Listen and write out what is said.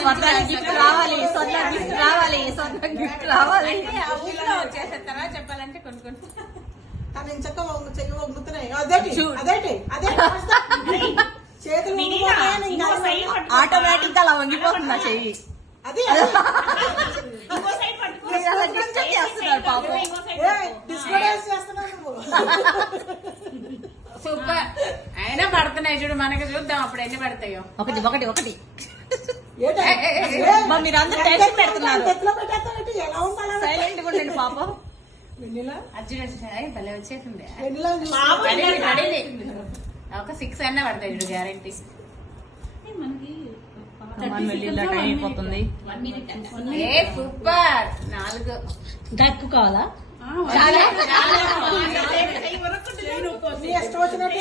స్వర్ణ gift రావాలి, స్వర్ణ gift రావాలి, స్వర్ణ gift రావాలి. చేసేస్తారా చెప్పాలంటే కొన్ని కానీ ఇంచక్క చెయ్యి వంగుతున్నాయి. అదేటి అదేటి అదే చేతులు ఆటోమేటిక్ గా అలా వంగిపోతుంది ఆ చెయ్యి. అది చేస్తున్నారు పాపం. సూపర్. అయినా పడుతున్నాయి చూడు, మనకి చూద్దాం అప్పుడు ఎన్ని పడతాయో. ఒకటి ఒకటి ఒకటి మీరందరూ టెన్షన్ పెడుతున్నారు. సైలెంట్ గా ఉండండి పాపం. భలే వచ్చేసింది. ఒక 6 అన్నా పడతాయి చూడు గ్యారంటీ. అయిపోతుంది. సూపర్. 4 ఎక్కువ కావాలా? ఇష్టం వచ్చినట్టు